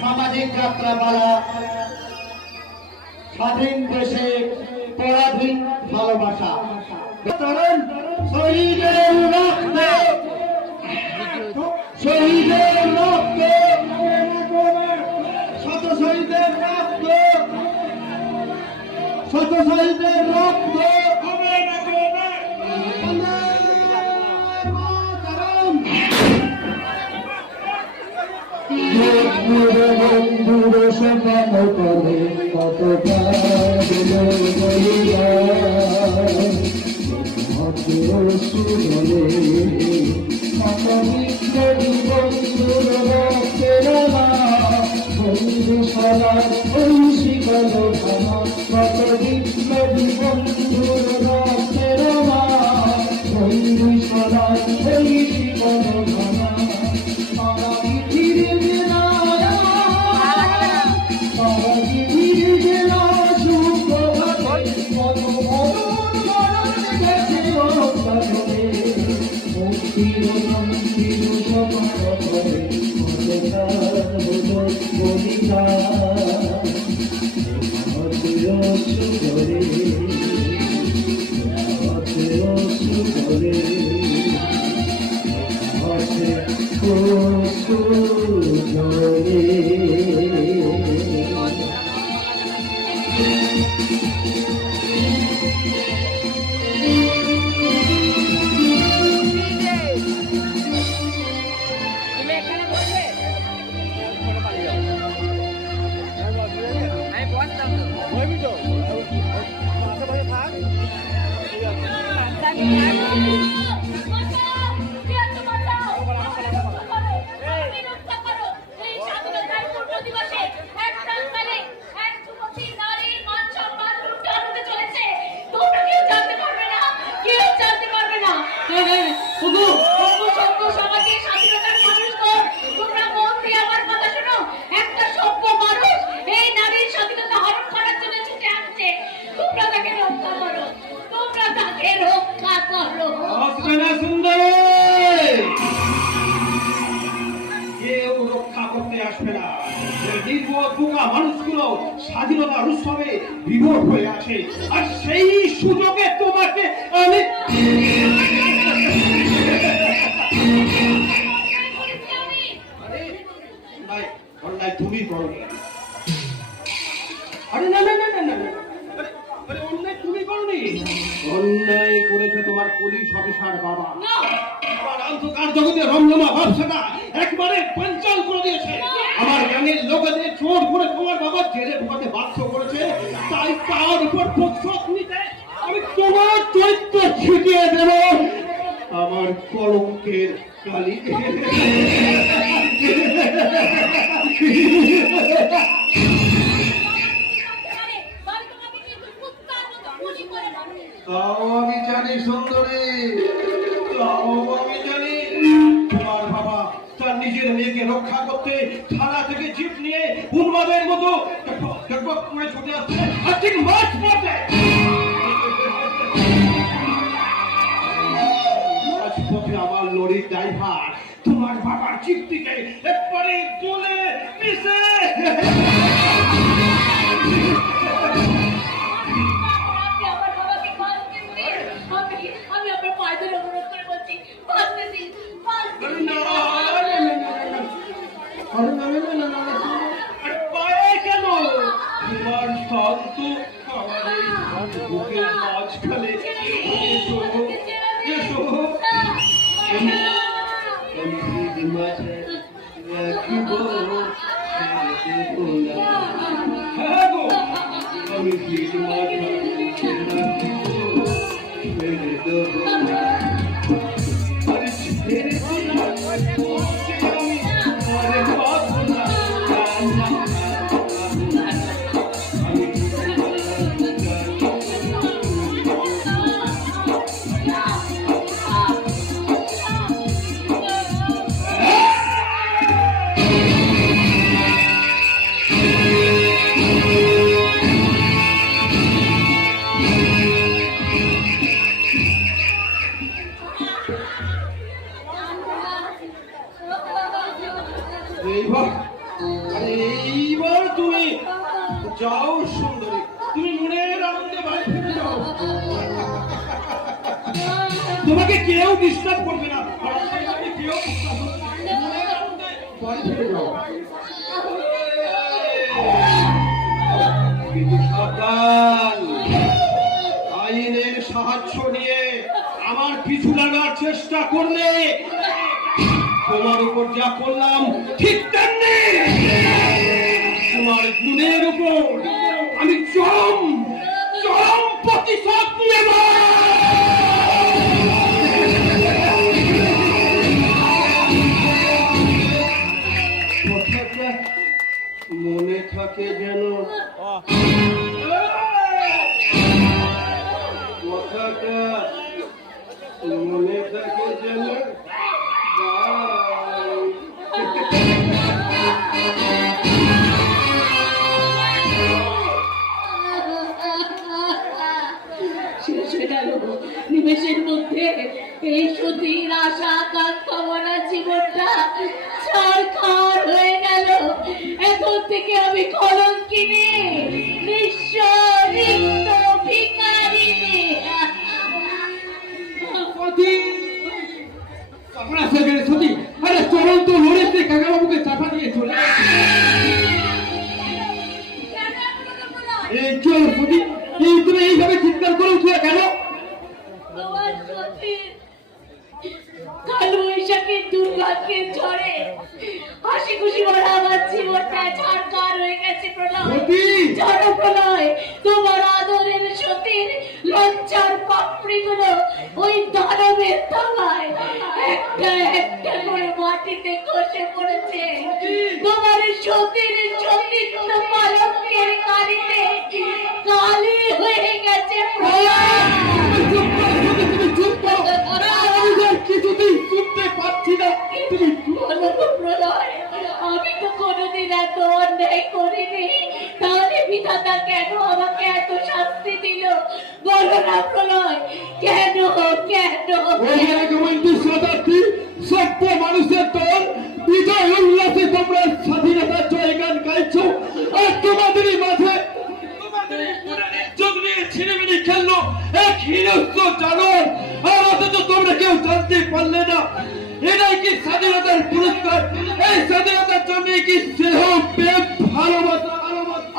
সামাজিক যাত্রাপালা স্বাধীন দেশে পরাধীন ভালোবাসা শহীদের রক্তে শহীদের রক্তে শত শহীদের রক্তে শত শহীদের রক্তে বন্ধুর সমান করে কত সুরে বন্ধুর বন্ধু সবার ওই শিখল কত বিপ্লবী বন্ধুর রক্তের বন্ধু সবার ওই শিখল মানুষগুলো স্বাধীনতার উৎসবে বিভোর হয়ে আছে, আর সেই সুযোগে তোমাকে আমি অন্যায় তুমি করো। আরে না না না না না, আরে অন্যায় তুমি করোনি, অন্যায় করেছে তোমার পুলিশ অফিসার বাবা। আমার অন্ধকার জগতে রমরমা ব্যবসাটা একবারে পঞ্চাল করে দিয়েছে। আমার গ্রামের লোকেদের চোর করে তোমার বাবা জেলে ঢোকাতে বাধ্য করেছে, তাই তার উপর প্রতিশোধ নিতে আমি তোমার চরিত্র ছিটিয়ে দেব আমার কলঙ্কের কালি। তাও আমি জানি সুন্দরী, তাও আমি জানি তোমার বাবা তার নিজের মেয়েকে রক্ষা করতে থানা থেকে জিপ নিয়ে উন্মাদের মতো করে ছুটে আসছে, আর ঠিক মাছ পথে আমার লরির ড্রাইভার তোমার বাবার চিপটিকে একবারে তুলে পিছে পায়ে কেন তোমার শান্ত বুকের মাঝখানে এসো এসো, আমি এইবার তুমি যাও সুন্দরী, তুমি মনের আনন্দে বাড়ি ফিরে যাও, তোমাকে কেউ ডিস্টার্ব করবে না, কেউ মনের আনন্দে বাড়ি ফিরে যাও। কিন্তু সাবধান, আইনের সাহায্য নিয়ে আমার পিছু লাগার চেষ্টা করলে তোমার উপর যা করলাম ঠিক তেমনি তোমার গুণের উপর আমি চরম চরম প্রতিশোধ নিয়ে কথাটা মনে থাকে যেন, কথাটা মনে থাকে যেন। নিমেষের মধ্যে এই সতীর আশা আকাঙ্ক্ষা ভরা জীবনটা ছারখার হয়ে গেল। এখন থেকে আমি কলঙ্কিনী, নিঃস্ব, রিক্ত, ভিখারিণী। সতী, আরে চলন্ত লড়েছে কাকাবাবুকে চাপা দিয়ে চলে এই চল সতী, তুমি এইভাবে চিৎকার করেছো কেন? কাল বৈশাখের দুর্ভাগ্যের ঝড়ে হাসি খুশি ভরা আমার জীবনটা ছারখার হয়ে গেছে। প্রলয় তোমার আদরের সতীর লজ্জার পাপড়ি গুলো ওই দানবের থামায় একটা একটা করে মাটিতে খসে পড়েছে। তোমার সতীর সতীত্ব পালকের কালিতে কালি হয়ে গেছে। তুমি বলো তো প্রলয়, আমি তো কোনোদিন এত অন্যায় করিনি, তাহলে বিধাতা কেন আমাকে এত শাস্তি দিল? বলো না প্রলয়, কেন কেন? সভ্য মানুষের দল বিজয় উল্লাসে তোমরা স্বাধীনতার জয়গান গাইছো, আর তোমাদেরই মাঝে ছিনিমিনি খেললো এক হিংস্র জানোয়ার, আর অথচ তোমরা কেউ জানতে পারলে না এটাই কি স্বাধীনতার পুরস্কার? এই স্বাধীনতার জন্য কি স্নেহ প্রেম ভালোবাসা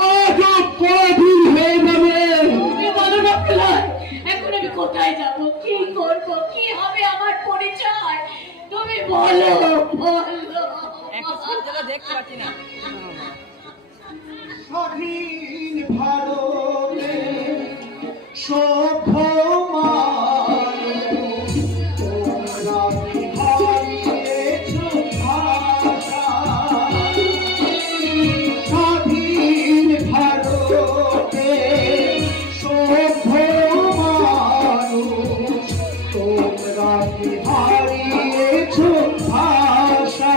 আজও পরাধীন হয়ে যাবে? তুমি বলো না প্রলয়, এখন আমি কোথায় যাব, কি করব, কি হবে আমার পরিচয়? তুমি বলো বলো। দেখতে পাচ্ছি না। স্বাধীন ভারতে সভ্য মানুষ তোমরা কি হারিয়েছ ভাষা? স্বাধীন ভারতে সভ্য মানুষ তোমরা কি হারিয়েছ ভাষা?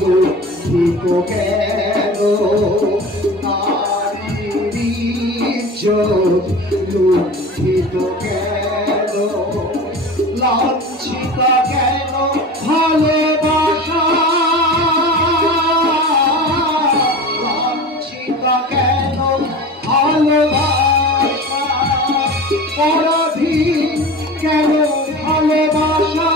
লুণ্ঠিত কেন নারীর ইজ্জত, লুণ্ঠিত কেন লাঞ্ছিত কেন ভালোবাসা? লাঞ্ছিত কেন ভালোবাসা? পরাধীন কেন ভালোবাসা?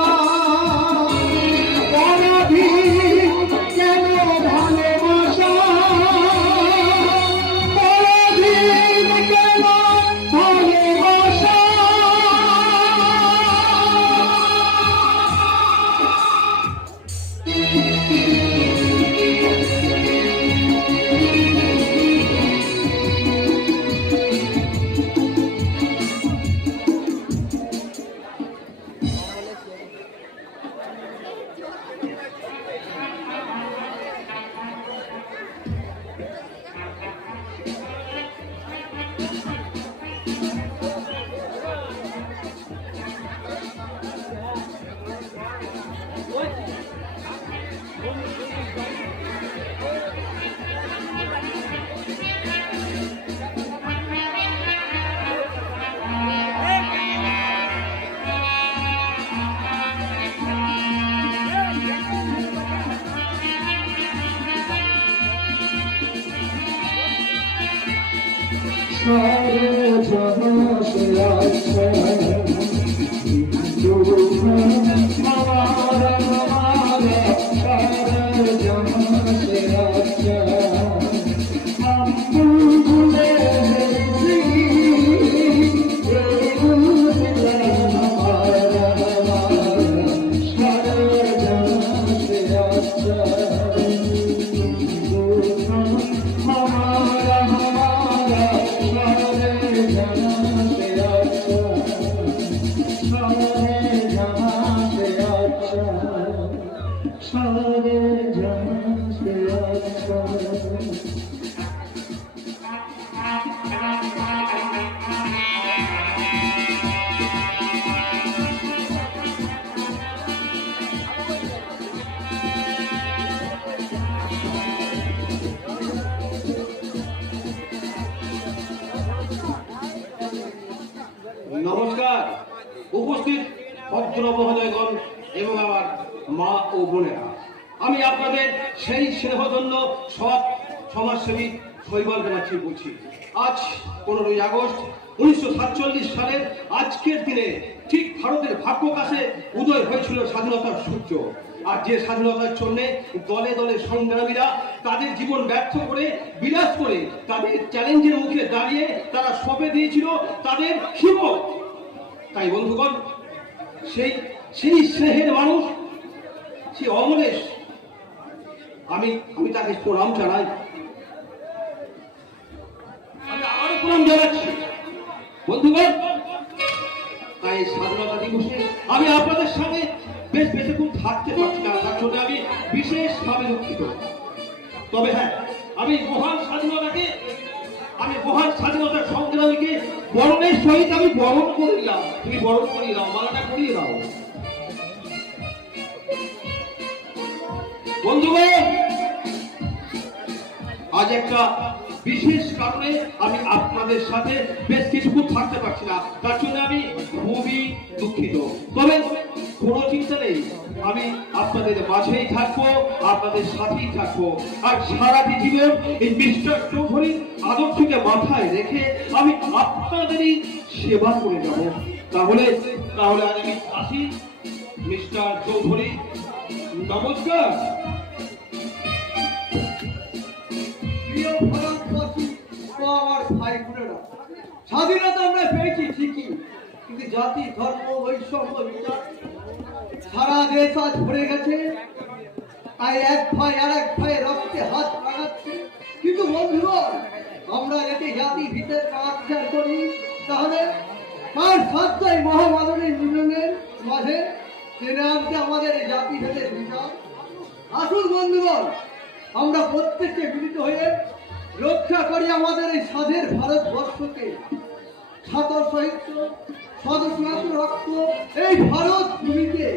নমস্কার উপস্থিত ভদ্র মহোদয়গণ এবং আমার মা ও বোনেরা, আমি আপনাদের সেই স্নেহধন্য সৎ সমাজসেবী শৈবাল ব্যানার্জি বলছি। আজ 15ই আগস্ট 1947 সালের আজকের দিনে ঠিক ভারতের ভাগ্যকাশে উদয় হয়েছিল স্বাধীনতার সূর্য। আর যে স্বাধীনতার জন্য দলে দলে সংগ্রামীরা তাদের জীবন ব্যর্থ করে বিলাস করে তাদের চ্যালেঞ্জের মুখে দাঁড়িয়ে তারা সঁপে দিয়েছিল তাদের হিম্মত। তাই বন্ধুগণ, সেই স্নেহের মানুষ, সেই অমলেশ, আমি তাকে প্রণাম জানাই। আমি আবারও প্রণাম জানাচ্ছি বন্ধুগণ। তাই স্বাধীনতা দিবসে আমি আপনাদের সঙ্গে বেশ বেশিক্ষণ থাকতে পারছি না, তার জন্য আমি বিশেষভাবে দুঃখিত। তবে হ্যাঁ, আমি মহান স্বাধীনতার সংগ্রামীকে বরণের সহিত আমি বরণ করিলাম, তুমি বরণ করিয়ে দাও, মালাটা করিয়ে দাও। বন্ধুগণ, আজ একটা বিশেষ কারণে আমি আপনাদের সাথে বেশ কিছুক্ষণ থাকতে পারছি না, তার জন্য আমি খুবই দুঃখিত। তবে কোনো চিন্তা নেই, আমি আপনাদের মাঝেই থাকবো, আপনাদের সাথেই থাকবো। আর সারাটি জীবন এই মিস্টার চৌধুরীর আদর্শকে মাথায় রেখে আমি আপনাদেরই সেবা করে যাব। তাহলে তাহলে আজ আমি আসি। মিস্টার চৌধুরী, নমস্কার। প্রিয় ভারতবাসী ও আমার ভাই বোনেরা, স্বাধীনতা আমরা পেয়েছি ঠিকই, কিন্তু জাতি ধর্ম বৈষম্য বিচার সারা দেশ আজ ভরে গেছে। তাই এক ভাই আর এক ভাইয়ের রক্তে হাত লাগাচ্ছে। কিন্তু বন্ধুগণ, আমরা যদি জাতি ভিতরে আচার করি, তাহলে কার সাধ্য এই মহামানবের মিলনের মাঝে টেনে আনতে আমাদের এই জাতি ভেদের বিচার? আসুন বন্ধুগণ, আমরা প্রত্যেককে মিলিত হয়ে রক্ষা করি আমাদের এই স্বাধীন ভারতবর্ষকে। ছাত্র সাহিত্য, সদস্য রক্ত এই ভারত ভূমিকে।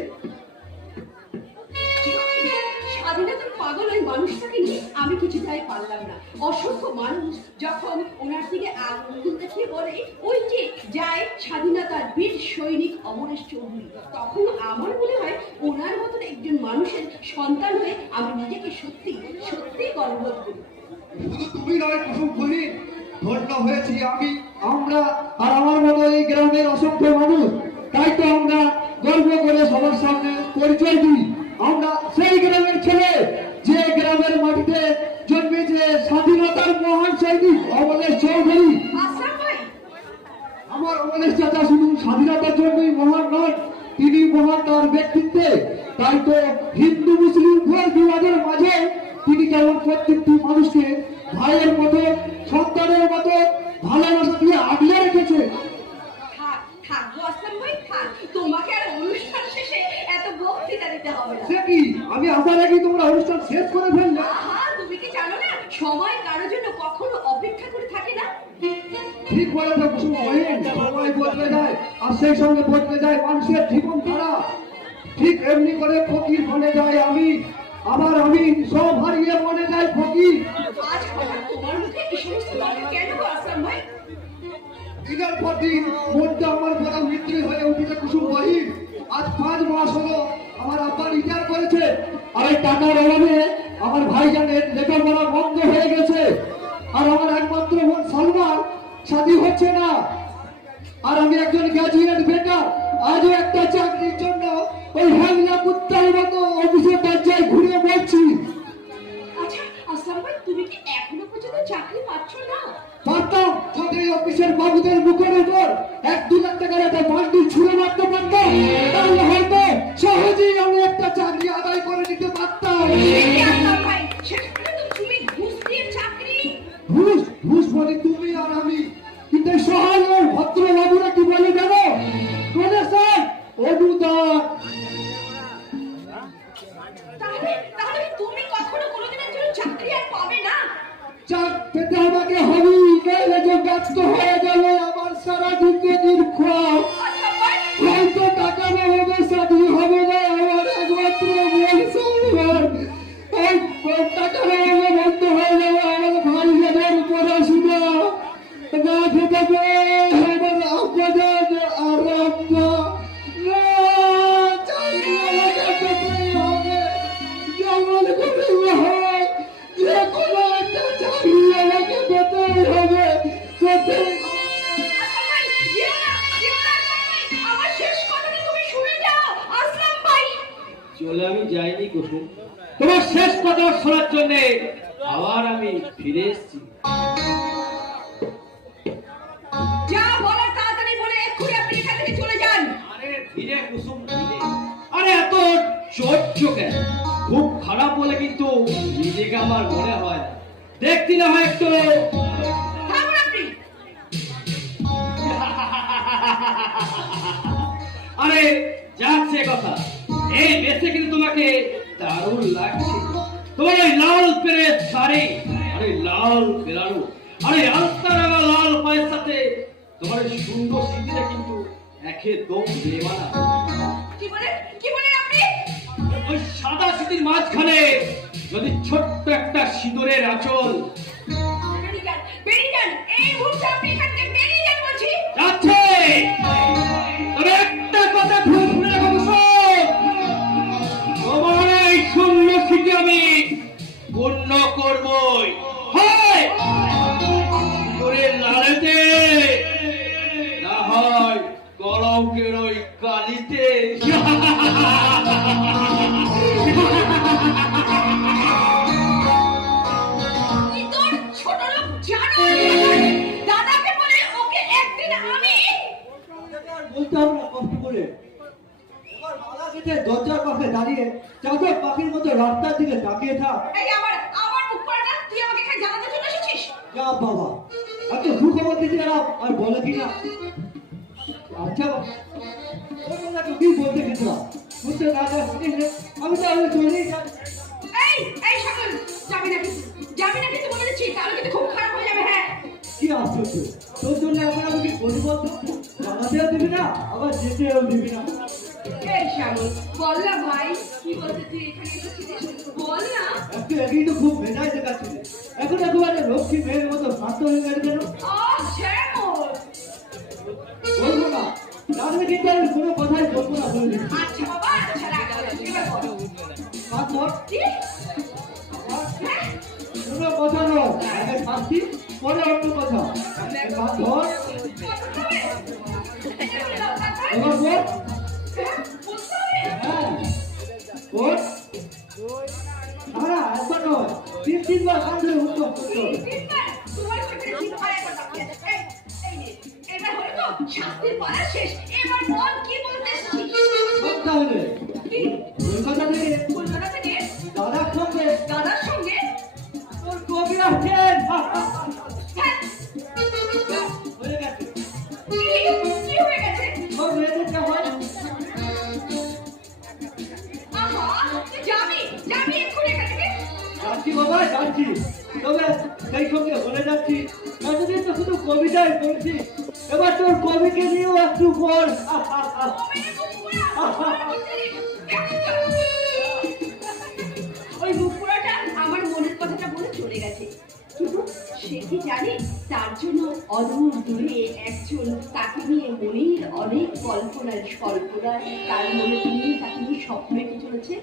স্বাধীনতার পাগল ওই মানুষটাকে নিয়ে আমি কিছুটাই পারলাম না। অসংখ্য মানুষ যখন ওনার দিকে আঙুল দেখিয়ে বলে ওই যে যায় স্বাধীনতার বীর সৈনিক অমরেশ চৌধুরী, তখন আমার মনে হয় ওনার মতন একজন মানুষের সন্তান হয়ে আমি নিজেকে সত্যি সত্যি গর্ববোধ করি। শুধু তুমি নয় কুসুম বলি, ধন্য হয়েছি আমি, আমরা আর আমার মতো এই গ্রামের অসংখ্য মানুষ। তাই তো আমরা গর্ব করে সবার সামনে পরিচয় দিই। আমরা সেই গ্রামের ছেলে, যে গ্রামের মাটিতে জন্মেছে স্বাধীনতার মহান সৈনিক অমরেশ চৌধুরী। আশরাফ ভাই, আমার অমরেশ চাচা শুধু স্বাধীনতার জন্যই মহান নন, তিনি মহান তার ব্যক্তিত্বে। তাই তো হিন্দু মুসলিম ভোট বিবাদের মাঝে তিনি কেমন প্রত্যেকটি মানুষকে ভাইয়ের মতো, সন্তানের মতো ভালোবাসা দিয়ে আগলে রেখেছে। থাক থাক গো আশরাফ ভাই, থাক। তোমাকে আর অনুষ্ঠান শেষে এত বক্তৃতা দিতে হবে না। সে কি, আমি আসার আগেই তোমরা অনুষ্ঠান শেষ করে ফেললে? আহা, তুমি কি জানো না সময় কারোর জন্য কখনো অপেক্ষা করে থাকে না? ঠিক বলেছ কুসুম বহিন, সময় বদলে যায় আর সেই সঙ্গে বদলে যায় মানুষের জীবন ধারা। ঠিক এমনি করে ফকির বনে যায় আমি, আবার আমি সব হারিয়ে মনে যায় ফকির। আজ হঠাৎ তোমার মুখে এই সমস্ত কথা কেন গো আশরাফ ভাই? দিনের পর দিন মনটা আমার বড় মিত্রি হয়ে উঠেছে কুসুম বহিন। আজ 5 মাস হলো আমার আব্বা রিটায়ার করেছে, আর এই টাকার অভাবে আমার ভাইজানের লেখাপড়া বন্ধ হয়ে গেছে। আর আমার একমাত্র বোন সালমান শাদী হচ্ছে না। আর আমি একজন গ্র্যাজুয়েট বেকার, আজও একটা চাকরির জন্য ওই হ্যাংলা কুত্তার মতো অফিসের দরজায় ঘুরে বলছি। আচ্ছা আশরাফ ভাই, তুমি কি এখনো পর্যন্ত চাকরি পাচ্ছ না? পারতাম, যদি এই অফিসের বাবুদের মুখের উপর 1-2 লাখ টাকার একটা বান্ডি ছুঁড়ে মারতে পারতাম, তাহলে হয়তো সহজেই আমি একটা চাকরি আদায় করে নিতে পারতাম। এই আশরাফ ভাই, সেখানে তো তুমি ঘুষ দিয়ে চাকরি। ঘুষ ঘুষ বলি তুমি আর আমি, কিন্তু এই সহায়ের ভদ্র বাবুরা কি বলে জানো? ডোনেশন, অনুদান। তাহলে তাহলে তুমি কখনো কোনোদিনের জন্য চাকরি আর পাবে না। চাক পেতে আমাকে হবেই, নইলে যে ব্যস্ত হয়ে যাবে আমার সারা জিন্দগির খোয়াব। আশরাফ ভাই, হয়তো টাকা না হবে, চাকরি হবে না, আমার একমাত্র বোন সালমান। এই টাকা না হলে বন্ধ হয়ে যাবে আমার ভাইজানের পড়াশোনা। না খেতে পেয়ে আমার আব্বাজান আর আব্বা। না, চাকরি আমাকে পেতেই হবে, যেমন করেই হোক, যে কোনো একটা চাকরি আমাকে পেতেই হবে, পেতেই হবে। আশরাফ ভাই, যেও না, যেও না আশরাফ ভাই, আমার শেষ কথাটা তুমি শুনে যাও আশরাফ ভাই। চলে আমি যাইনি কুসুম, তোমার শেষ কথা শোনার জন্য আবার আমি ফিরে এসেছি। যা বলার তাড়াতাড়ি বলে এক্ষুনি আপনি এখান থেকে চলে যান। আরে ধীরে কুসুম ধীরে, আরে এত চোট কেন? খুব খারাপ বলে কিন্তু নিজেকে আমার মনে হয় না। দেখতি না হয় একটু। থামুন আপনি। আরে যাচ্ছে কথা, এই বেশে কিন্তু তোমাকে দারুণ লাগছে। তোমার ওই লাল পেরের শাড়ি, আরে লাল বেরানো, আরে আলতা রাঙা লাল পায়ের সাথে তোমার এই সুন্দর স্মৃতিটা কিন্তু একদম বেমানা। কি বলে আপনি? ওই সাদা স্মৃতির মাঝখানে যদি ছোট্ট একটা সিঁদুরের আঁচল বেরিয়ে যান, এই মুহূর্তে আপনি এখান থেকে বেরিয়ে যান বলছি। যাচ্ছে, তবে একটা কথা ভুল ভুলে রাখো সব, তোমার এই শূন্য স্মৃতি আমি পূর্ণ করবই, হয় সিঁদুরের লালেতে, না হয় কলঙ্কের ওই কালিতে। কি তোর ছোট লোক জানো? দাদাকে বলে ওকে একদিন আমি বলতে হবে না কষ্ট করে। এবার মালা গেছে দরজার পাশে দাঁড়িয়ে চাঁদের পাখির মতো রাস্তার দিকে তাকিয়ে থাক। এই আমার মুখ পড়া তুই আমাকে এখানে জানাতে চলে এসেছিস? যা বাবা, এত সুখবর দিতে এলাম আর বলে কিনা। আচ্ছা বাবা, ওর কথা তোকেই বলতে গেছিলাম, বুঝতে না যা শুনিস না, আমি তাহলে চলেই যাই। এই সকল যাবি না কিন্তু বলে দিচ্ছি, তাহলে কিন্তু খুব খারাপ হয়ে যাবে। হ্যাঁ, কি আশ্চর্য, তোর জন্য এখন আমাকে পরিবর্তন জানাতেও দিবি না, আবার যেতেও দিবি না। এই শ্যামল বল না ভাই, কি বলতে তুই এখানে এসেছিস? বল না। একটু আগেই তো খুব মেজাজ দেখাচ্ছিলে, এখন একেবারে লক্ষ্মী মেয়ের মতো শান্ত হয়ে গেল কেন? শ্যামল বলবো না, তাহলে কিন্তু আমি কোনো কথাই বলবো না বলে দিচ্ছি। আচ্ছা বাবা, আচ্ছা রাখ, এবার বল। কাজ কর, কি? হ্যাঁ? কোনো কথা নয়, আগে শাস্তি পরে অন্য কথা। কাজ ধর, এবার বল। হ্যাঁ, বল। না, একবার নয়, তিনবার কাজ ধরে উত্তর করতে হবে। শাস্তির পালা শেষ, এবার বল কি বলতে এসেছিস? বল তাহলে, কলকাতা থেকে কলকাতা থেকে দাদার সঙ্গে দাদার সঙ্গে তোর কবি আসছেন। হ্যাঁ, হয়ে গেছে, কি হয়ে গেছে? সব মেয়েদের যা হয়। আহা, তুই যাবি এক্ষুনি এখান থেকে। যাচ্ছি বাবা, যাচ্ছি, তবে সেই সঙ্গে বলে যাচ্ছি, এতদিন তো শুধু কবিতাই বলছি, এবার তোর কবিকে নিয়েও একটু বল। ওই মুখপুরাটা আমার মনের কথাটা বলে চলে গেছে, কিন্তু সে কি জানে তার জন্য অদূর দূরে একজন তাকে নিয়ে মনের অনেক কল্পনার তার মনে নিয়ে তাকে নিয়ে স্বপ্ন এঁকে চলেছে।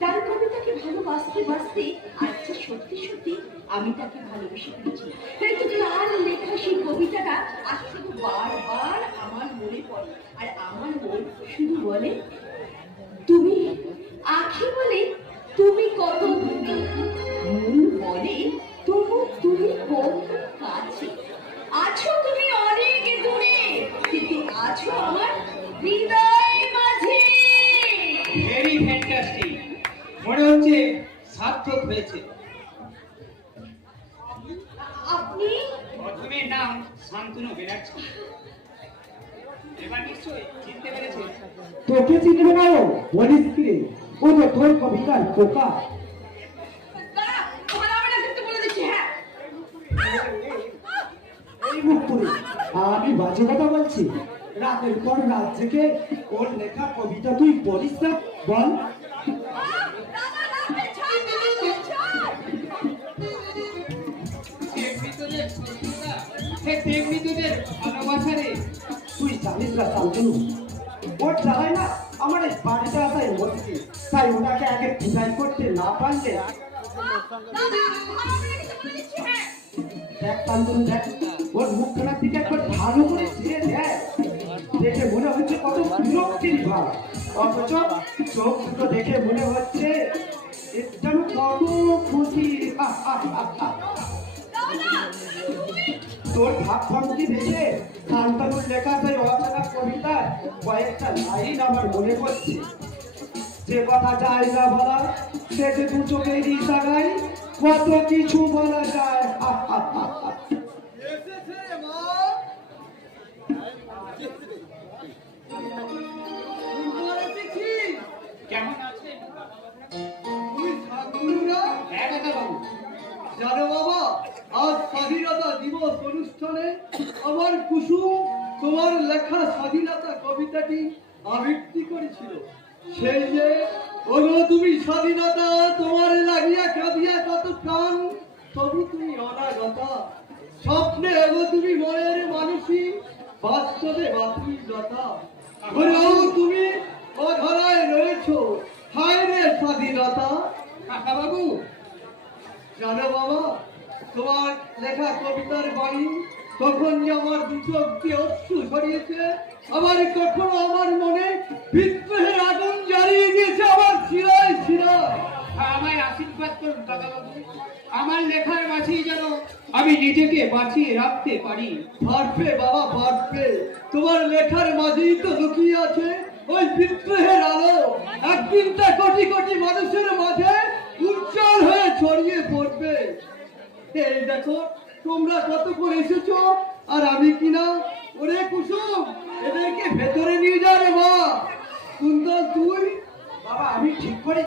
তার কবিতাকে ভালোবাসতে বাসতে আজকে সত্যি সত্যি আমি তাকে ভালোবেসে ফেলেছি। তাই তো তার লেখা সেই কবিতাটা আজ থেকে বারবার আমার মনে পড়ে, আর আমার মন শুধু বলে তুমি আখি বলে তুমি কত দূরে, মন বলে তবু তুমি কত কাছে, আছো তুমি অনেক দূরে, কিন্তু আছো আমার হৃদয় মাঝে। ভেরি ফ্যান্টাস্টিক, মনে হচ্ছে সার্থক হয়েছে। আপনি প্রথমের নাম শান্তনু ব্যানার্জি, এবার নিশ্চয়ই চিনতে পেরেছে। তোকে চিনবে না, ও বলিস কি রে, ও তো তোর কবিতার পোকা। দাঁড়া, তোমার আমি না কিন্তু বলে দিচ্ছি। হ্যাঁ, এই মুখ করে আমি বাজে কথা বলছি? রাতের পর রাত থেকে ওর লেখা কবিতা তুই পড়িস না? বল। তুই জানিস না শান্তনু, ওর চালায় না আমার এই বাড়িতে আসায় বলছি, তাই ওটাকে আগে পূজাই করতে না পারলে। দেখ শান্তনু, দেখ ওর মুখখানার দিকে একবার ভালো করে ধীরে দেখ, দেখে মনে হচ্ছে কত বিরক্তির ভাব, অথচ চোখ দুটো দেখে মনে হচ্ছে যেন কত খুশি। তোর ভাব ভঙ্গি দেখে শান্তনুর লেখা সেই অচেনা কবিতার কয়েকটা লাইন আমার মনে পড়ছে। যে কথা যায় না বলা, সে যে দু চোখের ইশারায় কত কিছু বলা যায়। কেমন আছেন? জানো বাবা, আজ স্বাধীনতা দিবস অনুষ্ঠানে আমার কুসুম তোমার লেখা স্বাধীনতা কবিতাটি আবৃত্তি করেছিল। সেই যে ওগো তুমি স্বাধীনতা, তোমার লাগিয়া কাঁদিয়া কত প্রাণ, তবু তুমি অনাগতা। স্বপ্নে ওগো তুমি মনের মানুষই, বাস্তবে বাতুলতা। ওরেও তুমি অধরায় রয়েছো, হায় রে স্বাধীনতা। কাকা বাবু, জানো বাবা, তোমার লেখা কবিতার বাণী কখন যে আমার দু চোখ দিয়ে অশ্রু ছড়িয়েছে, আবার কখনো আমার মনে বিদ্রোহের আগুন জ্বালিয়ে দিয়েছে আমার শিরায় শিরায়। আমায় আশীর্বাদ করুন কাকা বাবু, আমার লেখার মাঝেই যেন আমি নিজেকে বাঁচিয়ে রাখতে পারি। পারবে বাবা, পারবে। তোমার লেখার মাঝেই তো লুকিয়ে আছে ওই বিদ্রোহের আলো। একদিন তা কোটি কোটি মানুষের মাঝে উজ্জ্বল হয়ে ছড়িয়ে পড়বে। এই দেখো তোমরা কত করে এসেছো, আর আমি কিনা ওরে কুসুম